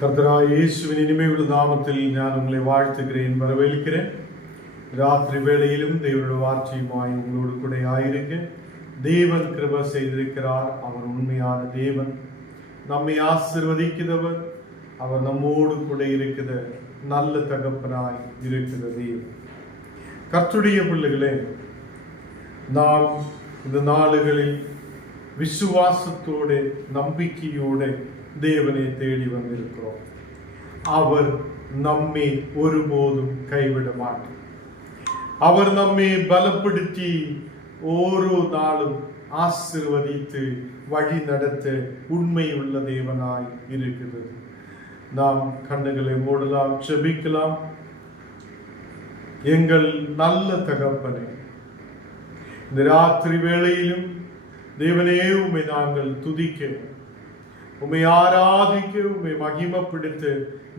கர்த்தராகிய இயேசுவின் இனிமையுள்ள நாமத்தில் நான் உங்களை வாழ்த்துகிறேன், வரவேற்கிறேன். ராத்திரி வேளையிலும் தேவனுடைய வார்த்தையுமாய் உங்களோடு கூட ஆயிருக்க தேவன் கிருபை செய்திருக்கிறார். அவர் உண்மையான தேவன், நம்மை ஆசீர்வதிக்கிறவர். அவர் நம்மோடு கூட இருக்கிற நல்ல தகப்பனாய் இருக்கிற தேவன். கர்த்தருடைய பிள்ளைகளே, நாம் இந்த நாளுகளில் விசுவாசத்தோடு நம்பிக்கையோடு தேவனை தேடி வந்திருக்கிறோம். அவர் நம்மை ஒருபோதும் கைவிட மாட்டார். அவர் நம்மை பலப்படுத்தி ஓரோ நாளும் ஆசீர்வதித்து வழி நடத்த உண்மையுள்ள தேவனாய் இருக்கிறது. நாம் கண்ணுகளை மூடலாம், ஜெபிக்கலாம். எங்கள் நல்ல தகப்பனே, இந்த ராத்திரி வேளையிலும் தேவனே உம்மை நாங்கள் துதிக்க, உம்மை ஆராதிக்க, உம்மை மகிமைப்படுத்த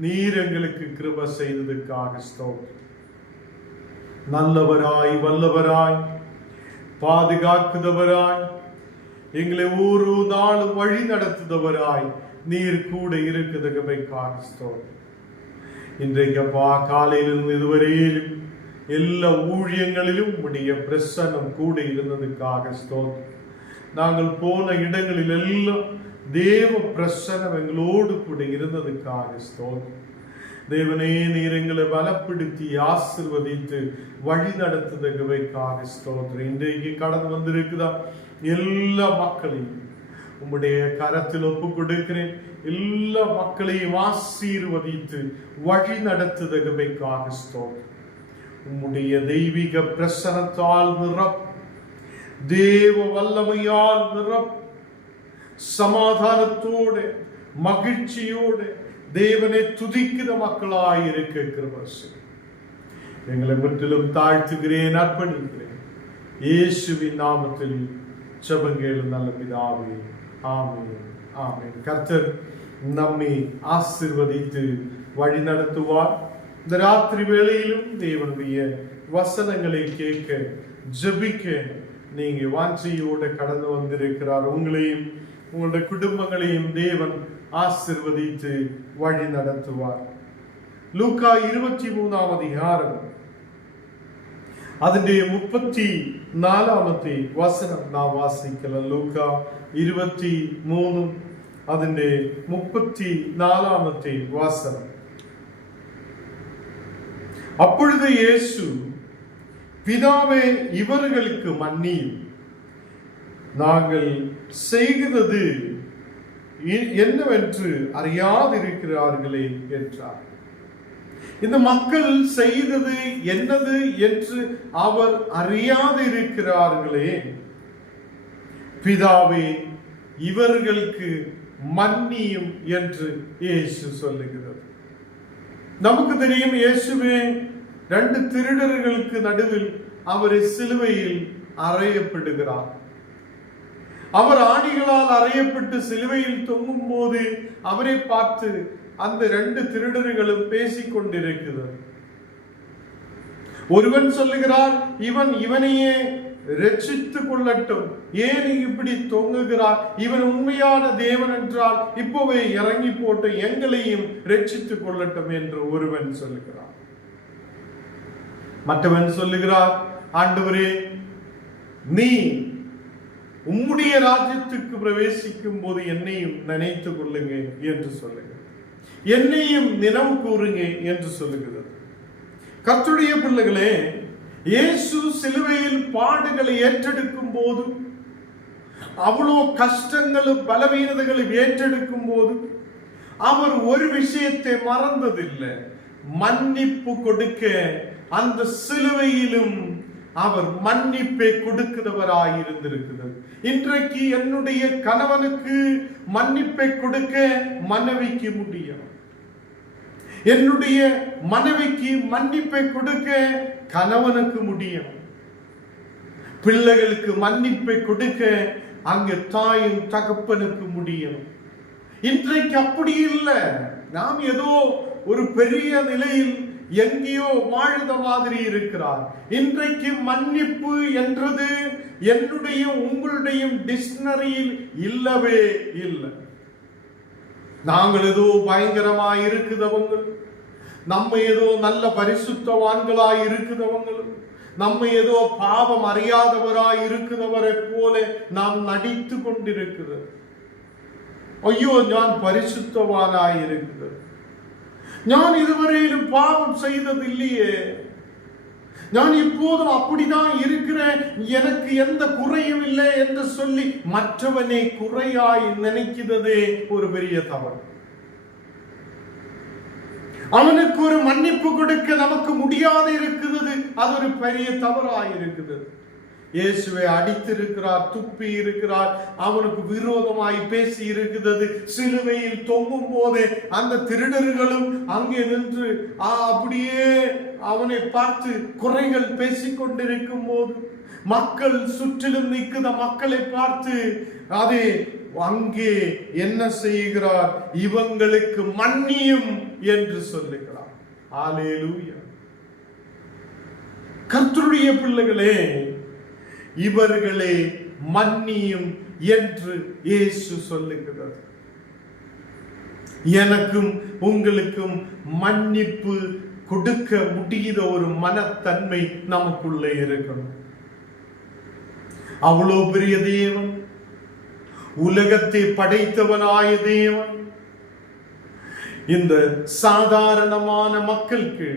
நீர் எங்களுக்கு கிருபை செய்ததற்காக ஸ்தோத்திரம். நல்லவராய், வல்லவராய், பாதுகாக்குதவராய், எங்களை ஒரு நாளும் வழி நடத்துதவராய் நீர் கூட இருக்கிறதுக்காக ஸ்தோத்திரம். இன்றைக்கப்பா காலையிலிருந்து இதுவரையிலும் எல்லா ஊழியங்களிலும் உடைய பிரசன்னம் கூட இருந்ததுக்காக ஸ்தோத்திரம். நாங்கள் போன இடங்களில் எல்லாம் தேவ பிரசன்னம் எங்களோடு கூட இருந்ததுக்காக ஸ்தோத்திரம். தேவனே, நீர் எங்களை பலப்படுத்தி ஆசீர்வதித்து வழி நடத்துவதற்காக ஸ்தோத்திரம். இன்றைக்கு கடந்து வந்திருக்குதா எல்லா மக்களையும் உம்முடைய கரத்தில் ஒப்பு கொடுக்கிறேன். எல்லா மக்களையும் ஆசீர்வதித்து வழி நடத்துவதற்காக ஸ்தோத்திரம். உம்முடைய தெய்வீக பிரசன்னத்தால் நிரப், தேவ வல்லமையால் நிரப், சமாதானத்தோடு மகிழ்ச்சியோடு தேவனை துதிக்கிற மக்களாயிருக்க கிருபை செய். எங்களை முற்றிலும் தாழ்த்துகிறேன், அர்ப்பணிக்கிறேன். இயேசுவின் நாமத்தில் ஜெபங்கள் நல்ல பிதாவே, ஆமென், ஆமென். கர்த்தர் நம்மை ஆசீர்வதித்து வழி நடத்துவார். இந்த ராத்திரி வேளையிலும் தேவனுடைய வசனங்களை கேட்க, ஜெபிக்க நீங்க வாஞ்சையோட கடந்து வந்திருக்கிறார். உங்களையும் உங்களுடைய குடும்பங்களையும் தேவன் ஆசீர்வதித்து வழி நடத்துவார். லூக்கா 23 அதிகாரம் അതിന്റെ 34 വചനം നാം വാസിക്കണം. ലൂക്കാ 23 അതിന്റെ 34 വചനം. அப்பொழுது இயேசு, பிதாவே, இவர்களுக்கு மன்னியும், நாங்கள் செய்கிறது என்னவென்று அறியாதிருக்கிறார்களே என்றார். இந்த மக்கள் செய்தது என்னது என்று அவர் அறியாதிருக்கிறார்களே. பிதாவே, இவர்களுக்கு மன்னியும் என்று இயேசு சொல்லுகிறது. நமக்கு தெரியும், இயேசுவே 2 திருடர்களுக்கு நடுவில் அவரை சிலுவையில் அறையப்படுகிறார். அவர் ஆணிகளால் அறையப்பட்டு சிலுவையில் தொங்கும் போது அவரை பார்த்து அந்த 2 திருடர்களும் பேசிக் கொண்டிருக்கிறார். ஒருவன் சொல்லுகிறார், இவன் இவனையே ரட்சித்துக் கொள்ளட்டும், ஏன் இப்படி தொங்குகிறார்? இவன் உண்மையான தேவன் என்றால் இப்போவே இறங்கி போட்டு எங்களையும் ரட்சித்துக் கொள்ளட்டும் என்று ஒருவன் சொல்லுகிறார். மற்றவன் சொல்லுகிறார், ஆண்டவரே, நீ உம்முடைய ராஜ்யத்துக்கு பிரவேசிக்கும் போது என்னையும் நினைத்துக் கொள்ளுங்க என்று சொல்லுங்க, என்னையும் நினைவு கூறுங்க என்று சொல்லுகிறது. கர்த்தருடைய பிள்ளைகளே, இயேசு சிலுவையில் பாடுகளை ஏற்றெடுக்கும் போது, அவ்வளோ கஷ்டங்களும் பலவீனதைகளும் ஏற்றெடுக்கும் போது அவர் ஒரு விஷயத்தை மறந்ததில்லை. மன்னிப்பு கொடுக்க அந்த சிலுவையிலும் அவர் மன்னிப்பை கொடுக்கிறவராயிருந்திருக்கிறது. இன்றைக்கு என்னுடைய கணவனுக்கு மன்னிப்பை கொடுக்க மனைவிக்கு முடியும், என்னுடைய மனைவிக்கு மன்னிப்பை கொடுக்க கணவனுக்கு முடியும், பிள்ளைகளுக்கு மன்னிப்பை கொடுக்க அங்கு தாயும் தகப்பனுக்கு முடியும். இன்றைக்கு அப்படி இல்லை. நாம் ஏதோ ஒரு பெரிய நிலையில் எங்கேயோ வாழ்ந்த மாதிரி இருக்கிறார். இன்றைக்கு மன்னிப்பு என்றது என்னுடைய உங்களுடைய டிக்ஷனரியில் இல்லவே இல்லை. நாங்கள் ஏதோ பயங்கரமாய் இருக்குதவங்க, நம்ம ஏதோ நல்ல பரிசுத்தவான்களாய் இருக்குதவங்களும், நம்ம ஏதோ பாவம் அறியாதவராய் இருக்கிறவரை போல நாம் நடித்து கொண்டிருக்கிறது. ஐயோ, நான் பரிசுத்தவானாய் இருக்கிறது, நான் இதுவரையிலும் பாவம் செய்ததில்லையே, நான் இப்போதும் அப்படிதான் இருக்கிறேன், எனக்கு எந்த குறையும் இல்லை என்று சொல்லி மற்றவனை குறையாய் நினைக்கிறதே ஒரு பெரிய தவறு. அவனுக்கு ஒரு மன்னிப்பு கொடுக்க நமக்கு முடியாது இருக்கிறது, அது ஒரு பெரிய தவறாய் இருக்குது. இயேசுவை அடித்திருக்கிறார், துப்பி இருக்கிறார், அவனுக்கு விரோதமாய் பேசி இருக்கிறது. சிலுவையில் தொங்கும் போதே அந்த திருடர்களும் அங்கே நின்று அப்படியே அவனை பார்த்து குறைகள் பேசிக் கொண்டிருக்கும் போது, மக்கள் சுற்றிலும் நிற்கிற மக்களை பார்த்து அதே அங்கே என்ன செய்கிறார், இவங்களுக்கு மன்னியும் என்று சொல்லுகிறார். அல்லேலூயா. கர்த்தருடைய பிள்ளைகளே, இவர்களே மன்னியும் என்று இயேசு சொல்லுகிறார். எனக்கும் உங்களுக்கும் மன்னிப்பு கொடுக்க முடியாத ஒரு மனத்தன்மை நமக்குள்ளே இருக்கணும். அவ்வளவு பெரிய தேவன், உலகத்தை படைத்தவனாய தேவன் இந்த சாதாரணமான மக்களுக்கு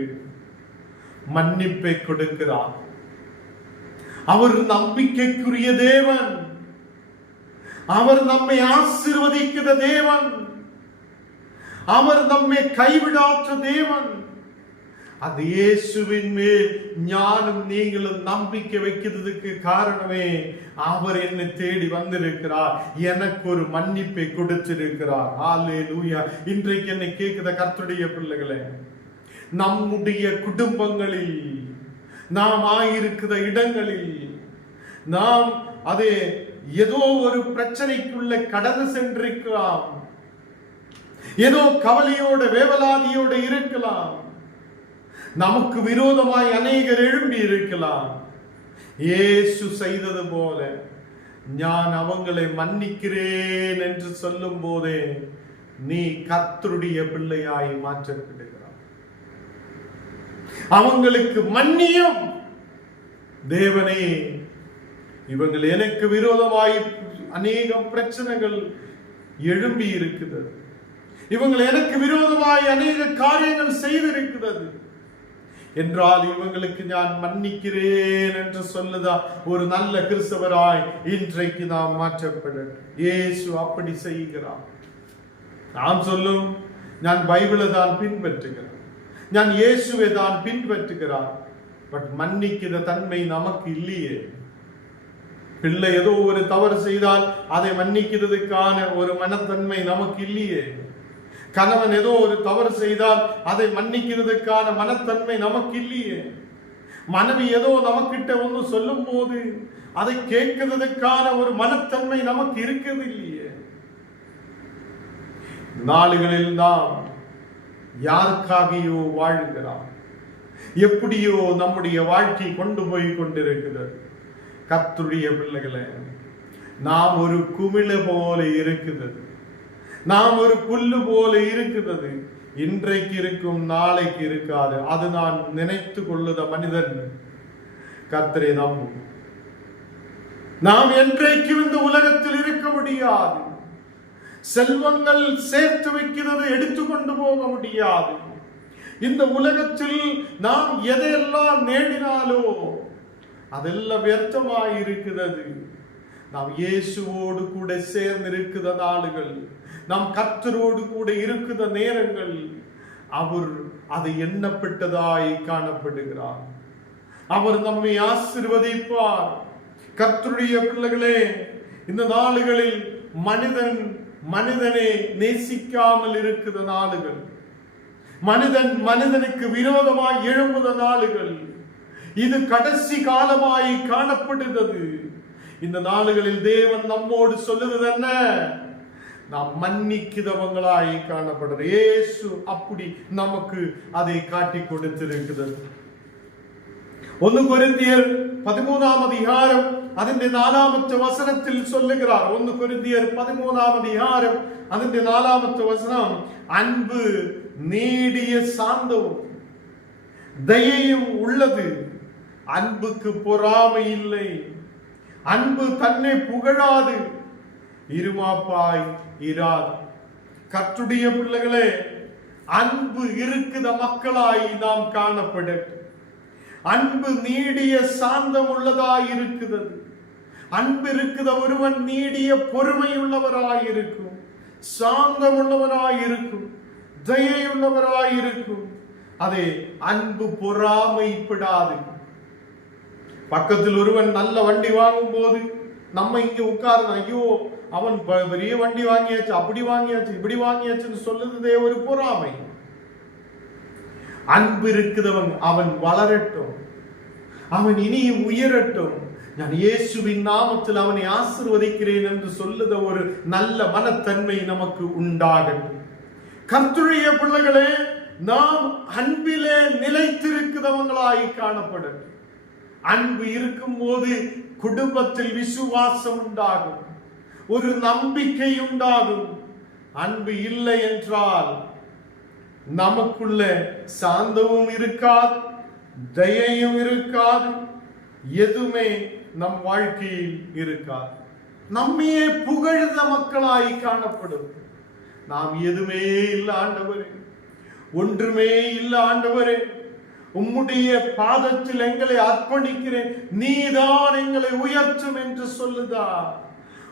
மன்னிப்பை கொடுக்கிறார். அவர் நம்பிக்கைக்குரிய தேவன், அவர் நம்மை ஆசீர்வதிக்கிற தேவன், அவர் நம்மை கைவிடாத தேவன். அது இயேசுவின் மேல் ஞானம் நீங்களும் நம்பிக்கை வைக்கிறதுக்கு காரணமே அவர் என்னை தேடி வந்திருக்கிறார், எனக்கு ஒரு மன்னிப்பை கொடுத்திருக்கிறார். அல்லேலூயா. இன்றைக்கு என்னை கேட்கிற கர்த்தருடைய பிள்ளைகளே, நம்முடைய குடும்பங்களில், நாம் ஆயிருக்கிற இடங்களில், நாம் அதே ஏதோ ஒரு பிரச்சனைக்குள்ள கடந்து சென்றிருக்கலாம், ஏதோ கவலையோட வேவலாதியோட இருக்கலாம், நமக்கு விரோதமாய் அநேகர் எழும்பி இருக்கலாம். இயேசு செய்தது போல நான் அவங்களை மன்னிக்கிறேன் என்று சொல்லும் போதே நீ கர்த்தருடைய பிள்ளையாய் மாற்றப்படுகிறாய். அவங்களுக்கு மன்னியும் தேவனே, இவங்கள் எனக்கு விரோதமாய் அநேக பிரச்சனைகள் எழும்பி இருக்கிறது, இவங்கள் எனக்கு விரோதமாய் அநேக காரியங்கள் செய்திருக்கிறது என்றால் இவங்களுக்கு நான் மன்னிக்கிறேன் என்று சொல்லுதா ஒரு நல்ல கிறிஸ்தவராய் இன்றைக்கு நாம் மாற்றப்பட. இயேசு அப்படி செய்கிறார். நாம் சொல்லும், நான் பைபிளை தான் பின்பற்றுகிறேன், நான் இயேசுவை தான் பின்பற்றுகிறார், பட் மன்னிக்கிற தன்மை நமக்கு இல்லையே. பிள்ளை ஏதோ ஒரு தவறு செய்தால் அதை மன்னிக்கிறதுக்கான ஒரு மனத்தன்மை நமக்கு இல்லையே. கணவன் ஏதோ ஒரு தவறு செய்தால் அதை மன்னிக்கிறதுக்கான மனத்தன்மை நமக்கு இல்லையே. மனைவி ஏதோ நமக்கிட்ட ஒன்று சொல்லும் போது அதை கேட்கிறதுக்கான ஒரு மனத்தன்மை நமக்கு இருக்கிறது இல்லையே. நாளுகளில் நாம் யாருக்காகையோ வாழ்கிறார், எப்படியோ நம்முடைய வாழ்க்கை கொண்டு போய் கொண்டிருக்கிறது. கர்த்தருடைய பிள்ளைகளே, நாம் ஒரு குமிழ போல இருக்கிறது, நாம் ஒரு புல்லு போல இருக்கிறது. இன்றைக்கு இருக்கும், நாளைக்கு இருக்காது. அது நான் நினைத்து கொள்ளுத மனிதன் கர்த்தரை நம்பும். நாம் என்றைக்கும் இந்த உலகத்தில் இருக்க முடியாது. செல்வங்கள் சேர்த்து வைக்கிறது எடுத்துக்கொண்டு போக முடியாது. இந்த உலகத்தில் நாம் எதையெல்லாம் நேடினாலோ அதெல்லாம் வியர்த்தமாய் இருக்கிறது. நாம் இயேசுவோடு கூட சேர்ந்து இருக்கிற நாளுகள், நாம் கர்த்தரோடு கூட இருக்கிற நேரங்கள், அவர் அதை எண்ணப்பட்டதாய் காணப்படுகிறார். அவர் நம்மை ஆசீர்வதிப்பார். கர்த்தருடைய பிள்ளைகளே, இந்த நாளுகளில் மனிதனை நேசிக்காமல் இருக்கிற நாளுகள், மனிதனுக்கு விரோதமாய் எழும்புத நாளுகள், இது கடைசி காலமாய் காணப்படுகிறது. இந்த நாளுகளில் தேவன் நம்மோடு சொல்லுவது என்ன? நாம் மன்னிக்கிறவங்களாய் காணப்படுறது. இயேசு அப்படி நமக்கு அதை காட்டி கொடுத்திருக்கிறது. 1 കൊരിന്ത്യർ 13-ാം അധികാരം അതിന്റെ 4-ാമത്തെ വചനത്തിൽ சொல்லுகிறார். 1 കൊരിന്ത്യർ 13-ാം അധികാരം അതിന്റെ 4-ാമത്തെ വചനം, அன்பு நீடிய சாந்தமும் தயையும் உள்ளது, அன்புக்கு பொறாமை இல்லை, அன்பு தன்னை புகழாது, இருமாப்பாய் இராது. கர்த்தருடைய பிள்ளைகளே, அன்பு இருக்குத மக்களாய் நாம் காணப்படட்டும். அன்பு நீடிய சாந்தம் உள்ளதாய் இருக்கிறது. அன்பு இருக்குத ஒருவன் நீடிய பொறுமை உள்ளவராய் இருக்கும், சாந்தம் உள்ளவராய் இருக்கும், தயை உள்ளவராய் இருக்கும். அதே அன்பு பொறாமைப்படாது. பக்கத்தில் ஒருவன் நல்ல வண்டி வாங்கும் போது நம்ம இங்க உட்கார்ந்து, ஐயோ அவன் பெரிய வண்டி வாங்கியாச்சு, அப்படி வாங்கியாச்சு, இப்படி வாங்கியாச்சுன்னு சொல்லுறதே ஒரு பொறாமை. அன்பு இருக்குதவன் அவன் வளரட்டும், அவன் இனியும் உயரட்டும், நான் இயேசுவின் நாமத்தில் அவனை ஆசீர்வதிக்கிறேன் என்று சொல்லுத ஒரு நல்ல மனத்தன்மை நமக்கு உண்டாகட்டும். கர்த்தருடைய பிள்ளைகளே, நாம் அன்பிலே நிலைத்திருக்கிறவங்களாய் காணப்படும். அன்பு இருக்கும் போது குடும்பத்தில் விசுவாசம் உண்டாகும், ஒரு நம்பிக்கை உண்டாகும். அன்பு இல்லை என்றால் நமக்குள்ள சாந்தமும் இருக்காது, தயையும் இருக்காது, எதுவுமே நம் வாழ்க்கையில் இருக்காது. நம்மையே புகழ்ந்த மக்களாய் காணப்படும். நாம் எதுவுமே இல்லை ஆண்டவரே, ஒன்றுமே இல்லை ஆண்டவரே, உம்முடைய பாதத்தில் எங்களை அர்ப்பணிக்கிறேன், நீதான் எங்களை உயர்த்தும் என்று சொல்லுதா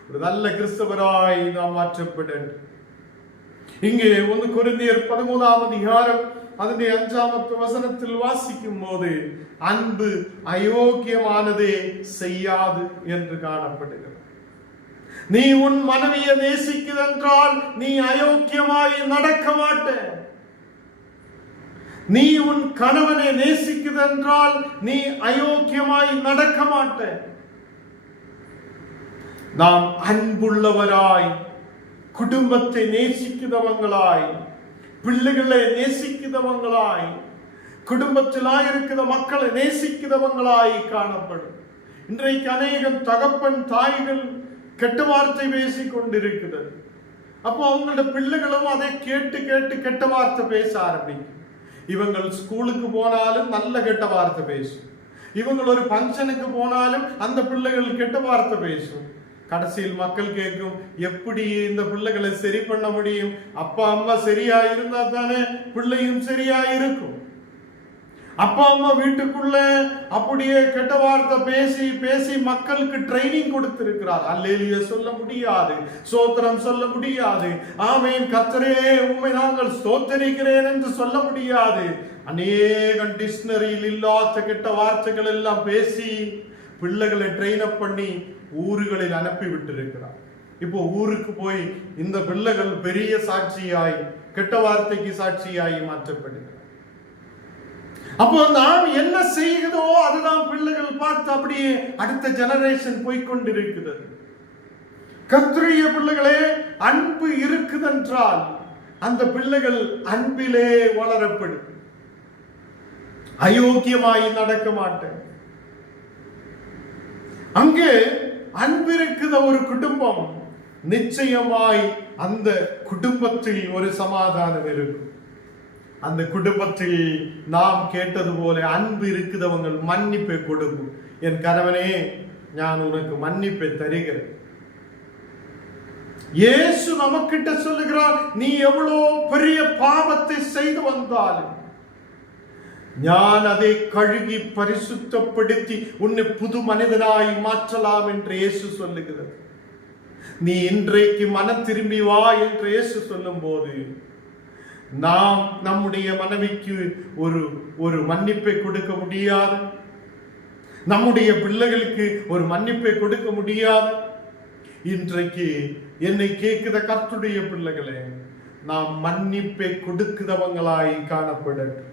ஒரு நல்ல கிறிஸ்தவராய் நாம் மாற்றப்பட. இங்கே 1 கொரிந்தியர் 13-ாம் அதிகாரம் அதனுடைய 5-ாம் வசனத்தில் வாசிக்கும் போது, அன்பு அயோக்கியமானதே செய்யாது என்று காணப்படுகிறது. நீ உன் மனைவியை நேசிக்கிறதென்றால் நீ அயோக்கியமாய் நடக்க மாட்ட. நீ உன் கணவனை நேசிக்கிறதென்றால் நீ அயோக்கியமாய் நடக்க மாட்ட. நாம் அன்புள்ளவராய், குடும்பத்தை நேசிக்கிறவங்களாய், பிள்ளைகளை நேசிக்கிறவங்களாய், குடும்பத்தில் இருக்கிற மக்களை நேசிக்கிறவங்களாய் காணப்படும். இன்றைக்கு அநேகம் தகப்பன் தாய்கள் கெட்ட வார்த்தை பேசிக் கொண்டிருக்கிறது. அப்போ அவங்களோட பிள்ளைகளும் அதை கேட்டு கேட்டு கெட்ட வார்த்தை பேச ஆரம்பிக்கும். இவங்கள் ஸ்கூலுக்கு போனாலும் நல்ல கெட்ட வார்த்தை பேசும், இவங்கள் ஒரு பங்கனுக்கு போனாலும் அந்த பிள்ளைகள் கெட்ட வார்த்தை பேசும். கடைசியில் மக்கள் கேட்கும், எப்படி இந்த பிள்ளைகளை சரி பண்ண முடியும்? அப்பா அம்மா சரியா இருந்தா தானே பிள்ளையும் சரியா இருக்கும். அப்பா அம்மா வீட்டுக்குள்ள அப்படியே கெட்ட வார்த்தை பேசி பேசி மக்களுக்கு ட்ரைனிங் கொடுத்திருக்கிறார். அல்லேலூயா சொல்ல முடியாது, ஸ்தோத்திரம் சொல்ல முடியாது, ஆமென் கர்த்தரே உம்மை நாங்கள் ஸ்தோத்தரிக்கிறேன் என்று சொல்ல முடியாது. அநேக டிக்ஷனரியில் இல்லாத கெட்ட வார்த்தைகள் எல்லாம் பேசி பிள்ளைகளை ட்ரெயின் அப் பண்ணி ஊர்களில் அனுப்பி விட்டிருக்கிறார். இப்போ ஊருக்கு போய் இந்த பிள்ளைகள் பெரிய சாட்சியாய், கெட்ட வார்த்தைக்கு சாட்சியாய் மாற்றப்படுகிறார். அப்போ நாம் என்ன செய்கிறதோ அதுதான் பிள்ளைகள் பார்த்து அப்படியே அடுத்த ஜெனரேஷன் போய்கொண்டிருக்கிறது. கர்த்தருடைய பிள்ளைகளே, அன்பு இருக்குதென்றால் அந்த பிள்ளைகள் அன்பிலே வளரப்படும். அயோக்கியமாய் நடக்க மாட்டேன். அங்கே அன்பு இருக்குத ஒரு குடும்பம், நிச்சயமாய் அந்த குடும்பத்தில் ஒரு சமாதானம் இருக்கும். அந்த குடும்பத்தில் நாம் கேட்டது போல அன்பு இருக்குதவங்க மன்னிப்பை கொடுக்கும். என் கணவனே, நான் உனக்கு மன்னிப்பை தருகிறேன். இயேசு நமக்கிட்ட சொல்லுகிறார், நீ எவ்வளவு பெரிய பாவத்தை செய்து வந்தாலும் நான் அதை கழுகி பரிசுத்தப்படுத்தி உன்னை புது மனிதனாய் மாற்றலாம் என்று இயேசு சொல்லுகிறது. நீ இன்றைக்கு மன திரும்பி வா என்று இயேசு சொல்லும் போது நாம் நம்முடைய மனைவிக்கு ஒரு மன்னிப்பை கொடுக்க முடியாது, நம்முடைய பிள்ளைகளுக்கு ஒரு மன்னிப்பை கொடுக்க முடியாது. இன்றைக்கு என்னை கேட்கிற கர்த்தருடைய பிள்ளைகளே, நாம் மன்னிப்பை கொடுக்கிறவங்களாய் காணப்படட்டும்.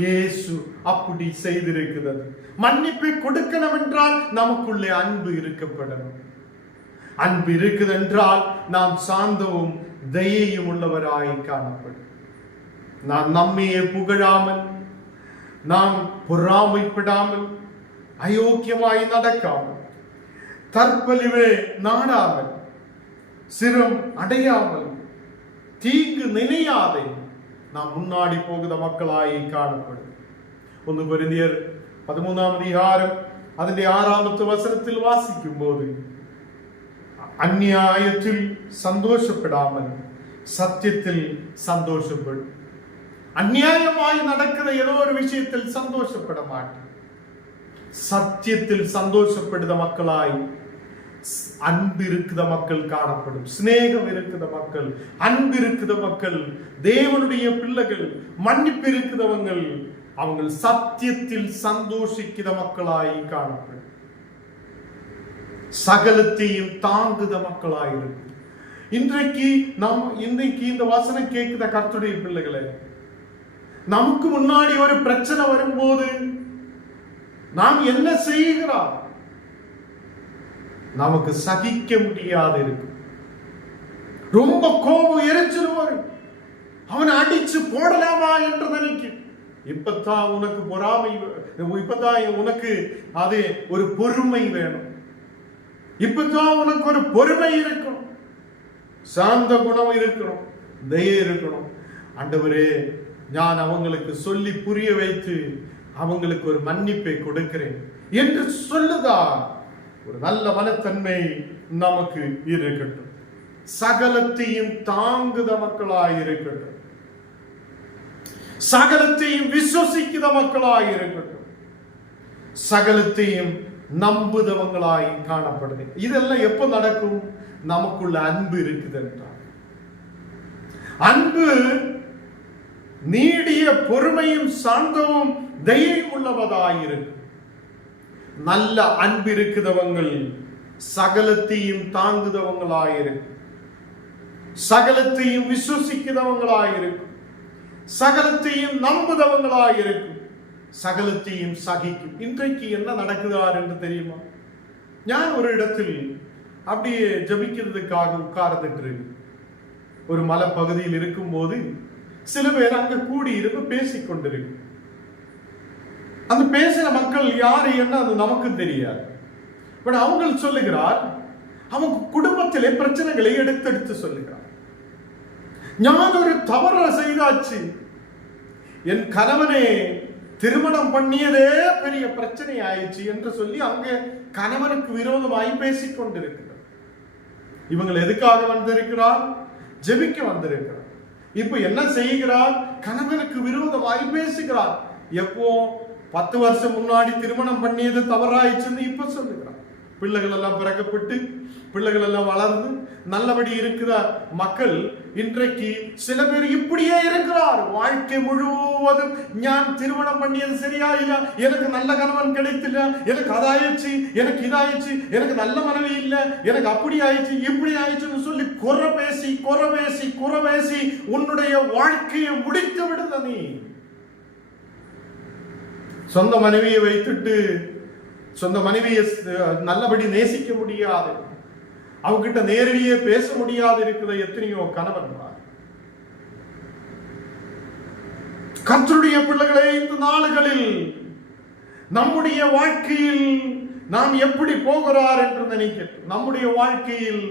இயேசு அப்படி செய்திருக்கிறது. மன்னிப்பை கொடுக்கணும் என்றால் நமக்குள்ளே அன்பு இருக்கப்படணும். அன்பு இருக்குது என்றால் நாம் சாந்தமும் தயையும் உள்ளவராய் காணப்படும். நாம் நம்மையே புகழாமல், நாம் பொறாமைப்படாமல், அயோக்கியமாய் நடக்காமல், தற்பலிவே நாடாமல், சிரம் அடையாமல், தீங்கு நினையாதே நாம் முன்னாடி போகிற மக்களாய் காணப்படும். 1 கொரிந்தியர் 13ஆம் அதிகாரம் അതിന്റെ 6ാമത്തെ വചനത്തിൽ വാസിക്കുമ്പോൾ അന്യായത്തിൽ സന്തോഷപ്പെടാமல் സത്യത്തിൽ സന്തോഷപ്പെടും. അന്യായമായി നടക്കുന്ന ഏതോ ഒരു വിഷയത്തിൽ സന്തോഷപ്പെட മാட்டேன். സത്യത്തിൽ സന്തോഷപ്പെടുന്ന மக்களாய் அன்பு இருக்கிற மக்கள் காணப்படும். சிநேகம் இருக்கிற மக்கள், அன்பு இருக்கிற மக்கள், தேவனுடைய பிள்ளைகள், மன்னிப்பு இருக்கிறவங்க, அவங்க சத்தியத்தில் சந்தோஷிக்கிற மக்களாய் காணப்படும். சகலத்தையும் தாங்குத மக்களாயிருக்கு. இன்றைக்கு இந்த வசனம் கேட்கிற கர்த்தருடைய பிள்ளைகளே, நமக்கு முன்னாடி ஒரு பிரச்சனை வரும்போது நாம் என்ன செய்கிறோம்? நமக்கு சகிக்க முடியாது இருக்கு. ரொம்ப கோபம் எரிச்சல் வரும். அவனை அடிச்சு போடலாமா என்று நினைக்கும். இப்பதான் உனக்கு பொறாமை, இப்பதான் உனக்கு அது ஒரு பொறுமை வேணும். இப்பதான் உனக்கு ஒரு பொறுமை இருக்கணும், சாந்த குணம் இருக்கணும், தயை இருக்கணும். ஆண்டவரே, நான் அவங்களுக்கு சொல்லி புரிய வைத்து அவங்களுக்கு ஒரு மன்னிப்பை கொடுக்கிறேன் என்று சொல்லுதா ஒரு நல்ல மனத்தன்மை நமக்கு இருக்கட்டும். சகலத்தையும் தாங்குத மக்களாய் இருக்கட்டும். சகலத்தையும் விசுவசிக்கிற மக்களாய் இருக்கட்டும். சகலத்தையும் நம்புதவங்களாய் காணப்படுது. இதெல்லாம் எப்ப நடக்கும்? நமக்குள்ள அன்பு இருக்குது என்றால். அன்பு நீடிய பொறுமையும் சாந்தமும் தயையும் உள்ளவதாயிருக்கும். நல்ல அன்பு இருக்கிறவங்க சகலத்தையும் தாங்குதவங்களாயிருக்கும். சகலத்தையும் விசுவசிக்கிறவங்களாயிருக்கும். சகலத்தையும் நம்புதவங்களாயிருக்கும். சகலத்தையும் சகிக்கும். இன்றைக்கு என்ன நடக்குதார் என்று தெரியுமா? நான் ஒரு இடத்தில் அப்படியே ஜபிக்கிறதுக்காக உட்கார்ந்துட்டு ஒரு மலை பகுதியில் இருக்கும் போது சில பேர் அங்க கூடி இருந்து பேசிக் கொண்டிருக்கு. அந்த பேசின மக்கள் யாரு என்ன அது நமக்கு தெரியாது. பட் அவங்க சொல்லுகிறார், அவங்க குடும்பத்திலே பிரச்சனைகளை எடுத்தெடுத்து சொல்லுகிறார். நான் ஒரு தவறு செய்தாச்சு, என் கணவனே திருமணம் பண்ணியதே பெரிய பிரச்சனை ஆயிடுச்சு என்று சொல்லி அங்க கணவனுக்கு விரோதமாய் பேசிக் கொண்டிருக்கிறார். இவங்க எதுக்காக வந்திருக்கிறார்? ஜெபிக்க வந்திருக்கிறார். இப்ப என்ன செய்கிறார்? கணவனுக்கு விரோதமாய் பேசுகிறார். எப்போ 10 வருஷம் முன்னாடி திருமணம் பண்ணியது தவறாயிடுச்சுன்னு இப்ப சொல்லுகிறார். பிள்ளைகள் எல்லாம் பிறக்கப்பட்டு பிள்ளைகள் எல்லாம் வளர்ந்து நல்லபடி இருக்கிற மக்கள் இன்றைக்கு சில பேர் இப்படியே இருக்கிறார். வாழ்க்கை முழுவதும் நான் திருமணம் பண்ணியது சரியா இல்ல, எனக்கு நல்ல கணவன் கிடைத்தில்ல, எனக்கு அதாயிடுச்சு, எனக்கு இதாயிடுச்சு, எனக்கு நல்ல மனைவி இல்ல, எனக்கு அப்படி ஆயிடுச்சு இப்படி ஆயிடுச்சுன்னு சொல்லி குறை பேசி உன்னுடைய வாழ்க்கையை முடித்து விடுத. நீ சொந்த மனைவியை வைத்துட்டு சொந்த மனைவியை நல்லபடி நேசிக்க முடியாது, அவங்கிட்ட நேரடியே பேச முடியாது இருக்கிற எத்தனையோ கணவன். கர்த்தருடைய பிள்ளைகளே, இந்த நாளுகளில் நம்முடைய வாழ்க்கையில் நாம் எப்படி போகிறார் என்று நினைக்கிறோம். நம்முடைய வாழ்க்கையில்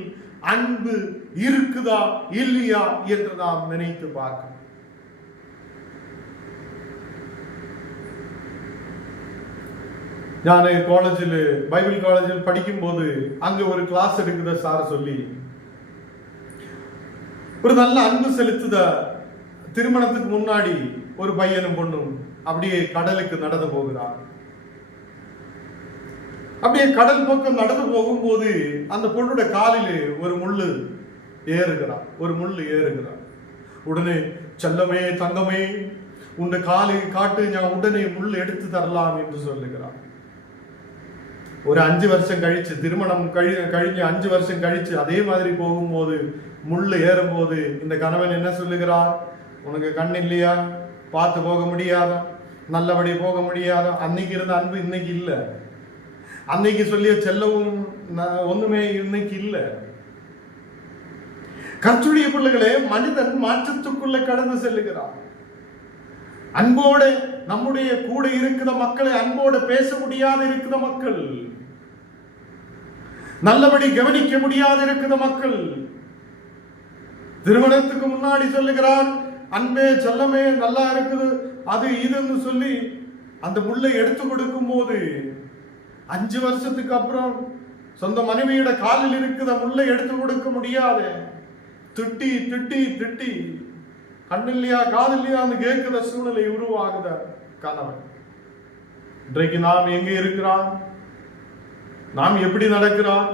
அன்பு இருக்குதா இல்லையா என்று நாம் நினைத்து பார்க்கணும். நான் காலேஜில் பைபிள் காலேஜில் படிக்கும் போது அங்க ஒரு கிளாஸ் எடுக்குத சார் சொல்லி ஒரு நல்ல அன்பு செலுத்துத திருமணத்துக்கு முன்னாடி ஒரு பையனும் பொண்ணும் அப்படியே கடலுக்கு நடந்து போகிறார். அப்படியே கடல் பக்கம் நடந்து போகும்போது அந்த பொண்ணோட காலில் ஒரு முள்ளு ஏறுகிறார். உடனே செல்லமே தங்கமே உன்னை காலை காட்டு, நான் உடனே முள் எடுத்து தரலாம் என்று சொல்லுகிறார். ஒரு 5 வருஷம் கழிச்சு, திருமணம் கழிஞ்சு 5 வருஷம் கழிச்சு அதே மாதிரி போகும்போது முள்ளு ஏறும்போது இந்த கணவன் என்ன சொல்லுகிறார்? உனக்கு கண் இல்லையா? பார்த்து போக முடியாதா? நல்லபடி போக முடியாதா? அன்னைக்கு இருந்த அன்பு இன்னைக்கு இல்ல. அன்னைக்கு சொல்லிய செல்லவும் ஒண்ணுமே இன்னைக்கு இல்ல. கர்த்தருடைய பிள்ளைகளே, மனிதன் மாற்றத்துக்குள்ள கடந்து செல்லுகிறார். அன்போடு நம்முடைய கூட இருக்கிற மக்களை அன்போடு பேச முடியாத இருக்கிற மக்கள், நல்லபடி கவனிக்க முடியாத இருக்கிற மக்கள், திருமணத்துக்கு முன்னாடி சொல்லுகிறார் அன்பே செல்லமே நல்லா இருக்குது அது இதுன்னு சொல்லி அந்த முள்ளை எடுத்து கொடுக்கும் போது 5 வருஷத்துக்கு அப்புறம் சொந்த மனைவியோட காலில் இருக்கிற முள்ளை எடுத்து கொடுக்க முடியாத திட்டி திட்டி திட்டி கண்ணில்லையா காதில்லையான்னு கேட்கிற சூழ்நிலை உருவாகுத கணவன். இன்றைக்கு நாம் எங்க இருக்கிறார், நாம் எப்படி நடக்கிறார்,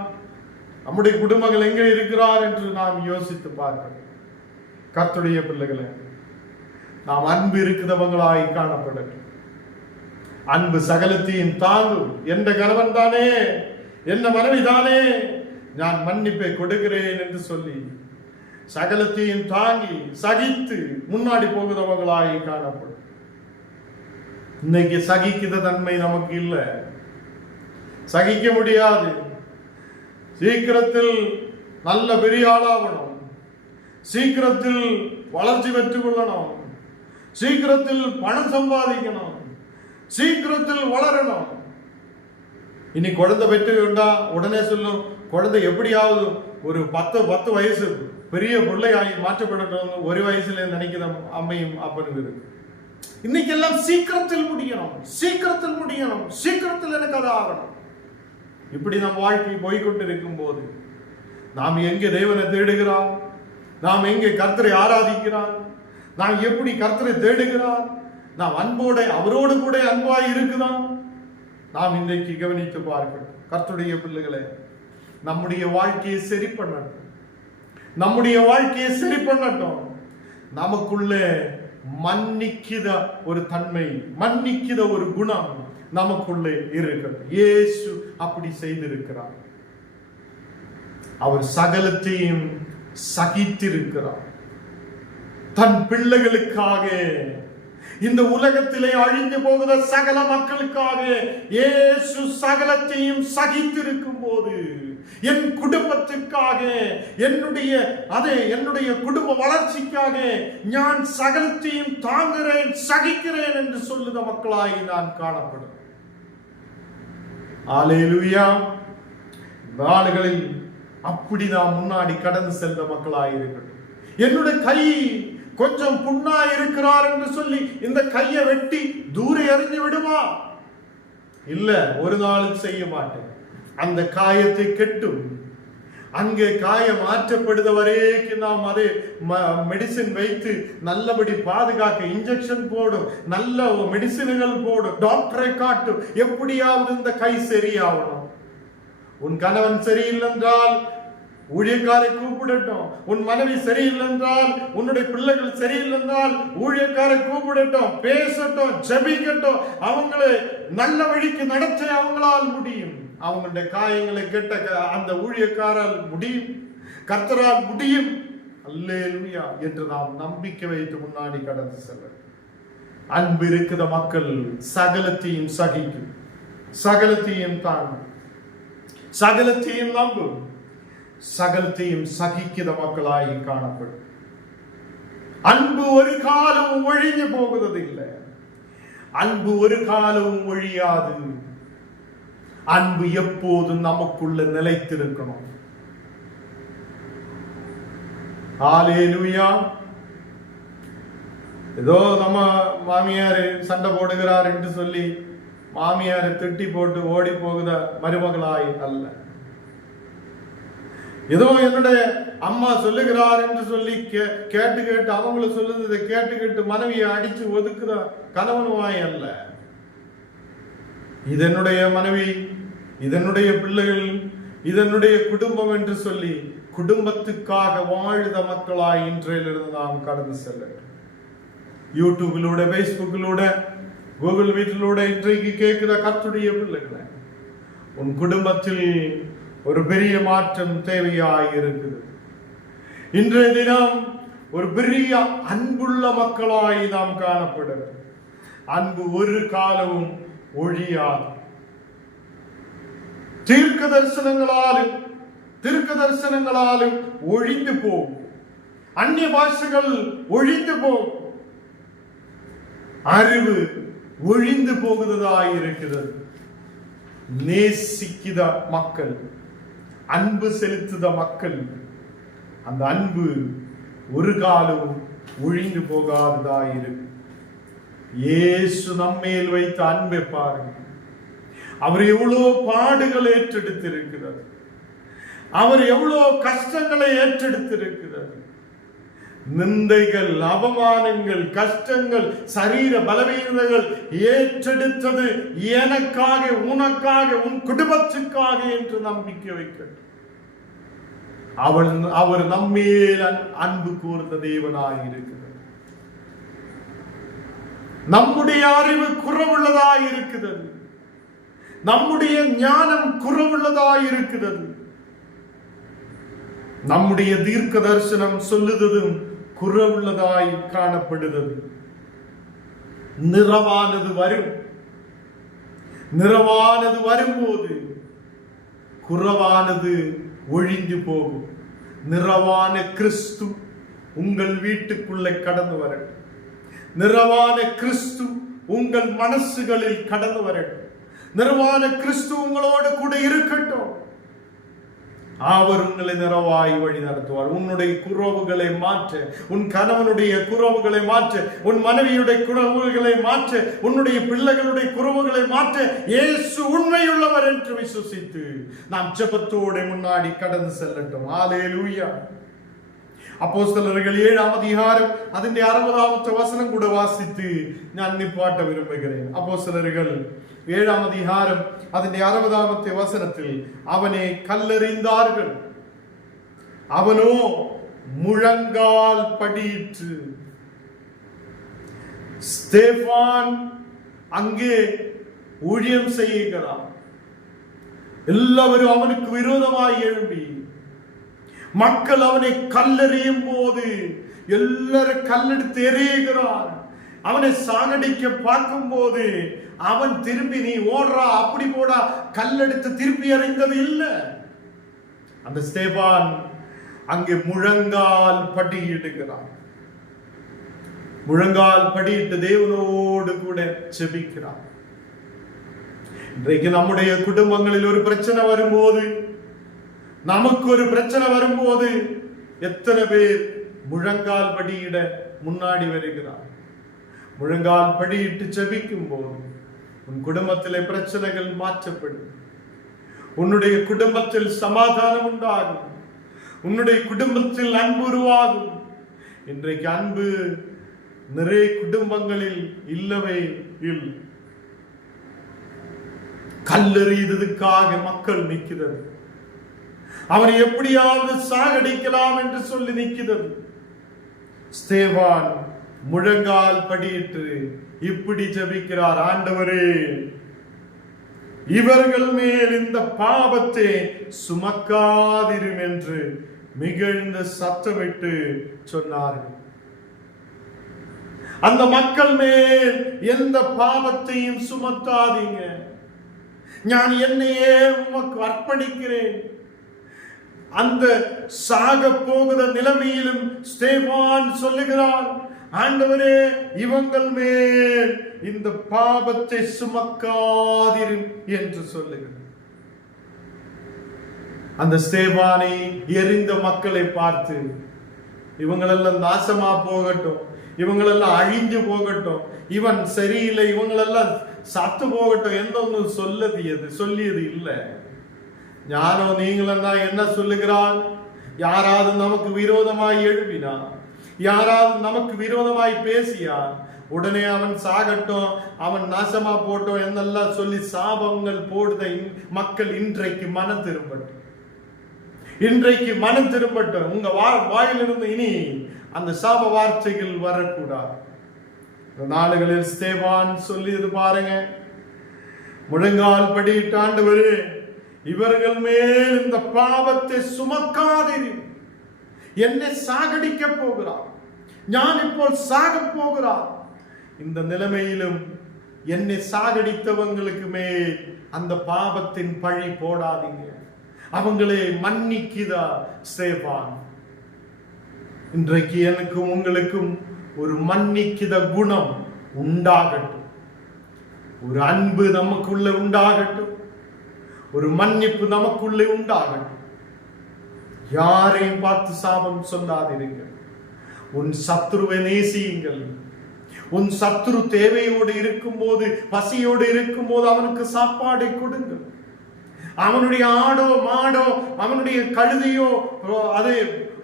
நம்முடைய குடும்பங்கள் எங்க இருக்கிறார் என்று நாம் யோசித்து பார்க்கிறோம். கர்த்தருடைய பிள்ளைகளை, நாம் அன்பு இருக்கிறவங்களாய் காணப்படும். அன்பு சகலத்தையும் தாங்கும். என்ற கணவன் தானே, என்ற மனைவி தானே நான் மன்னிப்பை கொடுக்கிறேன் என்று சொல்லி சகலத்தையும் தாங்கி சகித்து முன்னாடி போகிறவங்களாய் காணப்படும். இன்னைக்கு சகிக்கிற தன்மை நமக்கு இல்லை, சகிக்க முடியாது. சீக்கிரத்தில் நல்ல பெரிய ஆளாகணும், சீக்கிரத்தில் வளர்ச்சி பெற்றுக் கொள்ளணும், சீக்கிரத்தில் பணம் சம்பாதிக்கணும், சீக்கிரத்தில் வளரணும். இனி குழந்தை பெற்று கொண்டா உடனே சொல்லும் குழந்தை எப்படியாவது ஒரு 10 வயசு பெரிய பிள்ளையாகி மாற்றப்படணும், 1 வயசுல நினைக்கிற அம்மையும் அப்பனுக்கு இருக்கு. இன்னைக்கு எல்லாம் சீக்கிரத்தில் முடியணும், சீக்கிரத்தில் முடியணும், சீக்கிரத்தில் எனக்கு அது ஆகணும். இப்படி நம் வாழ்க்கை போய்கொண்டிருக்கும் போது நாம் எங்கே தேவனை தேடுகிறார், நாம் எங்கே கர்த்தரை ஆராதிக்கிறார், நாம் எப்படி கர்த்தரை தேடுகிறார், நாம் அன்போட அவரோடு கூட அன்பாய் இருக்குதான், நாம் இன்றைக்கு கவனித்து பார்க்கணும். கர்த்தருடைய பிள்ளைகளை, நம்முடைய வாழ்க்கையை சரி பண்ணட்டும், நம்முடைய வாழ்க்கையை சரி பண்ணட்டும். நமக்குள்ளே மன்னிக்கிற ஒரு தன்மை, மன்னிக்கிற ஒரு குணம் நமக்குள்ளே இருக்கட்டும். இயேசு அப்படி செய்திருக்கிறார். அவர் சகலத்தையும் சகித்திருக்கிறார். தன் பிள்ளைகளுக்காக, இந்த உலகத்திலே அழிந்து போகிற சகல மக்களுக்காக இயேசு சகலத்தையும் சகித்திருக்கும் போது, என் குடும்பத்துக்காக, என்னுடைய குடும்ப வளர்ச்சிக்காக நான் சகலத்தையும் தாங்குகிறேன், சகிக்கிறேன் என்று சொல்லுத மக்களாய் நான் காணப்படும். அல்லேலூயா. நாடுகளில் அப்படி நாம் முன்னாடி கடந்து செல்ற மக்களாய் இருக்கட்டும். என்னுடைய கை கொஞ்சம் புண்ணா இருக்கிறார் என்று சொல்லி இந்த கையை வெட்டி தூர எறிஞ்சு விடுமா? இல்ல, ஒரு நாளும் செய்ய மாட்டேன். அந்த காயத்தை கெட்டும், அங்கே காயம் மாற்றப்படுத வரைக்கும் நாம் அதை மெடிசின் வைத்து நல்லபடி பாதுகாக்க இன்ஜெக்ஷன் போடும், நல்ல மெடிசின்கள் போடும், டாக்டரை காட்டும், எப்படியாவது இந்த கை சரியாகணும். உன் கணவன் சரியில்லைன்றால் ஊழியக்காரை கூப்பிடட்டும், உன் மனைவி சரியில்லைன்றால், உன்னுடைய பிள்ளைகள் சரியில்லைன்றால் ஊழியக்காரை கூப்பிடட்டும், பேசட்டும், ஜெபிக்கட்டும், அவங்களை நல்ல வழிக்கு நடத்த அவங்களால் முடியும். அவங்களுடைய காயங்களை கெட்ட அந்த ஊழியக்காரால் முடியும், கர்த்தரால் முடியும். அல்லேலூயா என்று நாம் நம்பிக்கை வைத்து முன்னாடி கடந்து செல்ல. அன்பு இருக்கிற மக்கள் சகலத்தையும் சகிக்கும், சகலத்தையும் தாங்கும், சகலத்தையும் நம்பும், சகலத்தையும் சகிக்கிற மக்களாய் காணப்படும். அன்பு ஒரு காலமும் ஒழிஞ்சு போகிறது இல்லை, அன்பு ஒரு காலமும் ஒழியாது. அன்பு எப்போதும் நமக்குள்ள நிலைத்திருக்கணும். ஹல்லேலூயா. ஏதோ நம்ம மாமியார் சண்டை போடுகிறார் என்று சொல்லி மாமியாரை திட்டி போட்டு ஓடி போகுத மருமகளாய் அல்ல. ஏதோ என்னுடைய அம்மா சொல்லுகிறார் என்று சொல்லி கேட்டு கேட்டு அவங்கள சொல்லுறதை கேட்டு கேட்டு மனைவியை அடிச்சு ஒதுக்குற கணவனுவாய் அல்ல. இதனுடைய மனைவி, இதனுடைய பிள்ளைகள், இதனுடைய குடும்பம் என்று சொல்லி குடும்பத்துக்காக வாழுத மக்களாய் இன்றையிலிருந்து நாம் கடந்து செல்ல. யூடியூபிலூட, பேஸ்புக்கிலூட, கூகுள் வீட்டிலூட இன்றைக்கு கேட்கிற கர்த்தருடைய பிள்ளைகளை, உன் குடும்பத்தில் ஒரு பெரிய மாற்றம் தேவையாய் இருக்குது. இன்றைய தினம் ஒரு பெரிய அன்புள்ள மக்களாய் நாம் காணப்படும். அன்பு ஒரு காலமும் ஒழியாது. தீர்க்க தரிசனங்களாலும் ஒழிந்து போகும், அந்நிய பாஷைகள் ஒழிந்து போகும். அறிவு ஒழிந்து போகிறதாய் இருக்கிறது. நேசிக்கிற மக்கள், அன்பு செலுத்துத மக்கள், அந்த அன்பு ஒரு காலம் ஒழிந்து போகாததாய் இருக்கு. இயேசு நம்மேல் வைத்த அன்பை பாருங்க. அவர் எவ்வளவு பாடுகளை ஏற்றெடுத்திருக்கிறார். அவர் எவ்வளவு கஷ்டங்களை ஏற்றெடுத்திருக்கிறார். நிந்தைகள், அவமானங்கள், கஷ்டங்கள், சரீர பலவீனங்கள் ஏற்றெடுத்தது எனக்காக, உனக்காக, உன் குடும்பத்துக்காக என்று நம்பிக்கை வைக்கட்டும். அவர் நம்மேல் அன்பு கூர்ந்த தேவனாய் இருக்கிறார். நம்முடைய அறிவு குறைவுள்ளதாய் இருக்கிறது. நம்முடைய ஞானம் குறைவுள்ளதாய் இருக்கிறது. நம்முடைய தீர்க்க தரிசனம் சொல்லுவதும் குறைவுள்ளதாய் காணப்படுகிறது. நிறவானது வரும். நிறவானது வரும்போது குறைவானது ஒழிந்து போகும். நிறவான கிறிஸ்து உங்கள் வீட்டுக்குள்ளே கடந்து வரட்டும். நிறவான கிறிஸ்து உங்கள் மனசுகளில் கடந்து வரட்டும். நிறவான கிறிஸ்து உங்களோடு கூட இருக்கட்டும். அவர் உங்களை நிறவாய் வழி நடத்துவார். உன்னுடைய குறவுகளை மாற்ற, உன் கணவனுடைய குறவுகளை மாற்ற, உன் மனைவியுடைய குறவுகளை மாற்ற, உன்னுடைய பிள்ளைகளுடைய குறவுகளை மாற்ற இயேசு உண்மையுள்ளவர் என்று விசுவசித்து நாம் ஜெபத்தோடு முன்னாடி கடந்து செல்லட்டும். ஹல்லேலூயா. அப்போஸ்தலர்கள் 7ஆம் அதிகாரம் അതിന്റെ 60ാമത്തെ വചനം கூட வாசித்து நான் நிப்பாட்ட விரும்புகிறேன். அப்போஸ்தலர்கள் 7ஆம் அதிகாரம் അതിന്റെ 60ാമത്തെ வசனத்தில் அவனை கல்லெறிந்தார்கள். அவனோ முழங்கால் படியிட்டு. ஸ்தேவான் அங்கே ஊழியம் செய்கிறான். எல்லாரும் அவனுக்கு விரோதமாய் எழும்பி மக்கள் அவனை கல்லெறியும் போது எல்லாரும் கல்லெடுத்து எறிகிறார். அவனை சாகடிக்க பார்க்கும் போது அவன் திரும்பி நீ ஓடுறா, அப்படி போடா, கல்லெடுத்து திருப்பி எறிந்தது இல்லை. அந்த ஸ்தேவான் அங்கே முழங்கால் படியிடுகிறான். முழங்கால் படியிட்டு தேவனோடு கூட ஜெபிக்கிறான். இன்றைக்கு நம்முடைய குடும்பங்களில் ஒரு பிரச்சனை வரும்போது, நமக்கு ஒரு பிரச்சனை வரும்போது எத்தனை பேர் முழங்கால் படியிட முன்னாடி வருகிறார்? முழங்கால் படியிட்டு ஜெபிக்கும் போது உன் குடும்பத்திலே பிரச்சனைகள் மாற்றப்படும். உன்னுடைய குடும்பத்தில் சமாதானம் உண்டாகும். உன்னுடைய குடும்பத்தில் அன்பு உருவாகும். இன்றைக்கு அன்பு நிறைய குடும்பங்களில் இல்லவே இல்லை. கல்லெறியதுக்காக மக்கள் நிற்கிறது. அவனை எப்படியாவது சாகடிக்கலாம் என்று சொல்லி நிற்கிறது. ஸ்தேவான் முழங்கால் படியிட்டு இப்படி ஜெபிக்கிறார். ஆண்டவரே, இவர்கள் மேல் இந்த பாவத்தை சுமக்காதிரும் என்று மிகுந்த சத்தமிட்டு சொன்னார்கள். அந்த மக்கள் மேல் எந்த பாவத்தையும் சுமத்தாதீங்க, நான் என்னையே உமக்கு அர்ப்பணிக்கிறேன். அந்த சாக போகிற நிலைமையிலும் ஸ்தேவான் சொல்லுகிறார், ஆண்டவரே, இவங்கள் மேல் இந்த பாவத்தை சுமக்காதிரும் என்று சொல்லுகிறார். அந்த ஸ்தேவானை எரிந்த மக்களை பார்த்து, இவங்களெல்லாம் நாசமா போகட்டும், இவங்களெல்லாம் அழிஞ்சு போகட்டும், இவன் சரியில்லை, இவங்களெல்லாம் சத்து போகட்டும் என்று சொல்லியது இல்லை. ஞானோ நீங்களா என்ன சொல்லுகிறான்? யாராவது நமக்கு விரோதமாய் எழுப்பினா, யாராவது நமக்கு விரோதமாய் பேசியா, உடனே அவன் சாகட்டும், அவன் நாசமா போட்டோம் என்னெல்லாம் சொல்லி சாபங்கள் போடுத மக்கள் இன்றைக்கு மனம் திரும்பட்டும். இன்றைக்கு மனம் திரும்பட்டும். உங்க வாயிலிருந்து இனி அந்த சாப வார்த்தைகள் வரக்கூடாது. நாடுகளில் ஸ்தேவான் சொல்லியது பாருங்க, முழங்கால் படியிட்டு, ஆண்டவரே, இவர்கள் மேல் இந்த பாவத்தை சுமக்காதீர். என்னை சாகடிக்க போகிறார், நான் இப்போ சாக போகிறார். இந்த நிலைமையிலும் என்னை சாகடித்தவங்களுக்கு மேல் அந்த பாவத்தின் பழி போடாதீங்க, அவங்களே மன்னிக்குதா ஸ்தேவான். இன்றைக்கு எனக்கும் உங்களுக்கும் ஒரு மன்னிக்கிற குணம் உண்டாகட்டும். ஒரு அன்பு நமக்குள்ள உண்டாகட்டும். ஒரு மன்னிப்பு நமக்குள்ளே உண்டாகட்டும். யாரையும் பார்த்து சாபம் சொல்லாதீர்கள். உன் சத்துருவை நேசியுங்கள். உன் சத்துரு தேவையோடு இருக்கும்போது, பசியோடு இருக்கும்போது அவனுக்கு சாப்பாடை கொடுங்கள். அவனுடைய ஆடோ மாடோ அவனுடைய கழுதையோ அது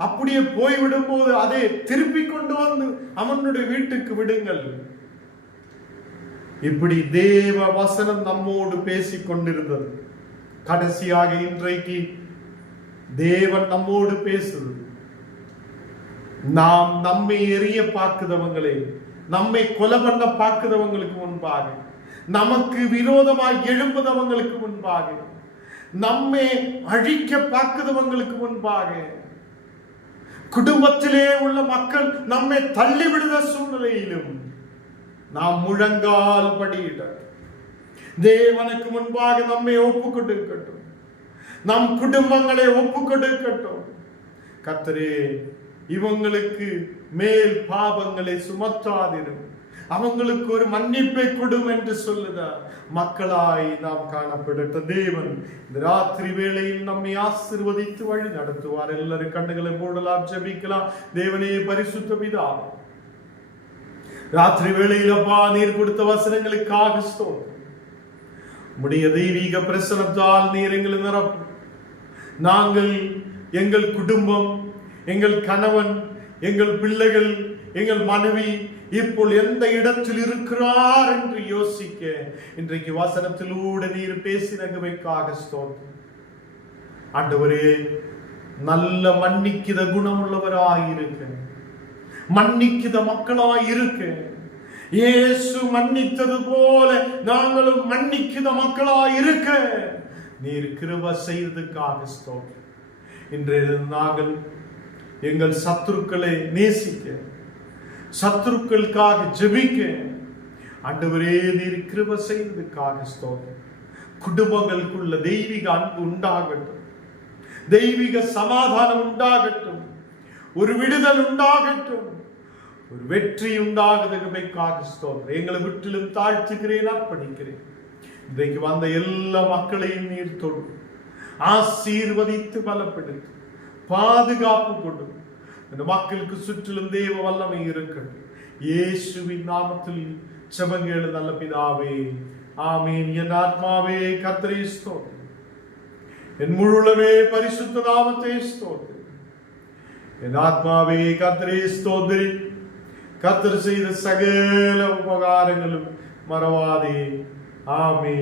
அப்படியே போய்விடும் போது அதை திருப்பி கொண்டு வந்து அவனுடைய வீட்டுக்கு விடுங்கள். இப்படி தேவ வசனம் நம்மோடு பேசிக் கொண்டிருந்தது. கடைசியாக இன்றைக்கு தேவன் நம்மோடு பேசுது. நாம் நம்மை எரிய பார்க்குதவங்களே, நம்மை கொலை பண்ண பார்க்குதவங்களுக்கு முன்பாக, நமக்கு விரோதமாய் எழும்புதவங்களுக்கு முன்பாக, நம்மை அழிக்க பார்க்குதவங்களுக்கு முன்பாக, குடும்பத்திலே உள்ள மக்கள் நம்மை தள்ளிவிடுத சூழ்நிலையிலும் நாம் முழங்கால் படியிட தேவனுக்கு முன்பாக நம்மை ஒப்பு கொடுக்கட்டும். நம் குடும்பங்களை ஒப்பு கொடுக்கட்டும். கர்த்தரே, இவங்களுக்கு மேல் பாவங்களை சுமத்தாதிரும், அவங்களுக்கு ஒரு மன்னிப்பை கொடும் என்று சொல்லுதா மக்களாய் நாம் காணப்படட்ட தேவன் இந்த ராத்திரி வேளையில் நம்மை ஆசீர்வதித்து வழி நடத்துவார். எல்லாரும் கண்ணுகளை மூடலாம், ஜெபிக்கலாம். தேவனே பரிசுத்த பிதாவே, ராத்திரி வேளையில் அப்பா நீர் கொடுத்த வசனங்களுக்காக ஸ்தோத்திரம். உம்முடைய தெய்வீக பிரசனத்தால் நீர் எங்களை நிரப்பும். நாங்கள், எங்கள் குடும்பம், எங்கள் கணவன், எங்கள் பிள்ளைகள், எங்கள் மனைவி இப்போ எந்த இடத்தில் இருக்கிறார் என்று யோசிக்க இன்றைக்கு வசனத்திலூടെ நீர் பேசினவைக்காக ஸ்தோத்திரம். ஆண்டவரே, நல்ல மன்னிக்கிற குணமுள்ளவராயிருக்க, மன்னிக்கிற மக்களாயிருக்க, இயேசு மன்னித்தது போல நாங்களும் மன்னிக்கிற மக்களாயிருக்க நீர் கிருபை செய்ததுக்காக ஸ்தோத்திரம். இன்றைய நாங்கள் எங்கள் சத்துருக்களை நேசிக்க, சத்துருக்களுக்காக ஜெபிக்க ஆண்டவரே நீர் கிருபை செய்ததுக்காக ஸ்தோத்திரம். குடும்பங்களுக்குள்ள தெய்வீக அன்பு உண்டாகட்டும், தெய்வீக சமாதானம் உண்டாகட்டும், ஒரு விடுதல் உண்டாகட்டும், ஒரு வெற்றி உண்டாகுதற்காக ஸ்தோத்திரம். எங்களை விட்டிலும் தாழ்த்துகிறேன், அர்ப்பணிக்கிறேன். இன்றைக்கு வந்த எல்லா மக்களையும் நீர் தொடும், ஆசீர்வதித்து பலப்படுத்து, பாதுகாப்பு கொண்டு இந்த மக்களுக்கு சுற்றிலும் தேவ வல்லமை இருக்கட்டும். இயேசுவின் நாமத்தில் ஜெபங்கள் நல்ல பிதாவே, ஆமீன். என் ஆத்மாவே கர்த்தரை ஸ்தோத்திரி, என் முழுவதுமே பரிசுத்த நாமத்தை ஸ்தோத்திரி. என் ஆத்மாவே கர்த்தரை ஸ்தோத்திரி. கர்த்தர் செய்த சகல உபகாரங்களும் மறவாதே. ஆமீன்.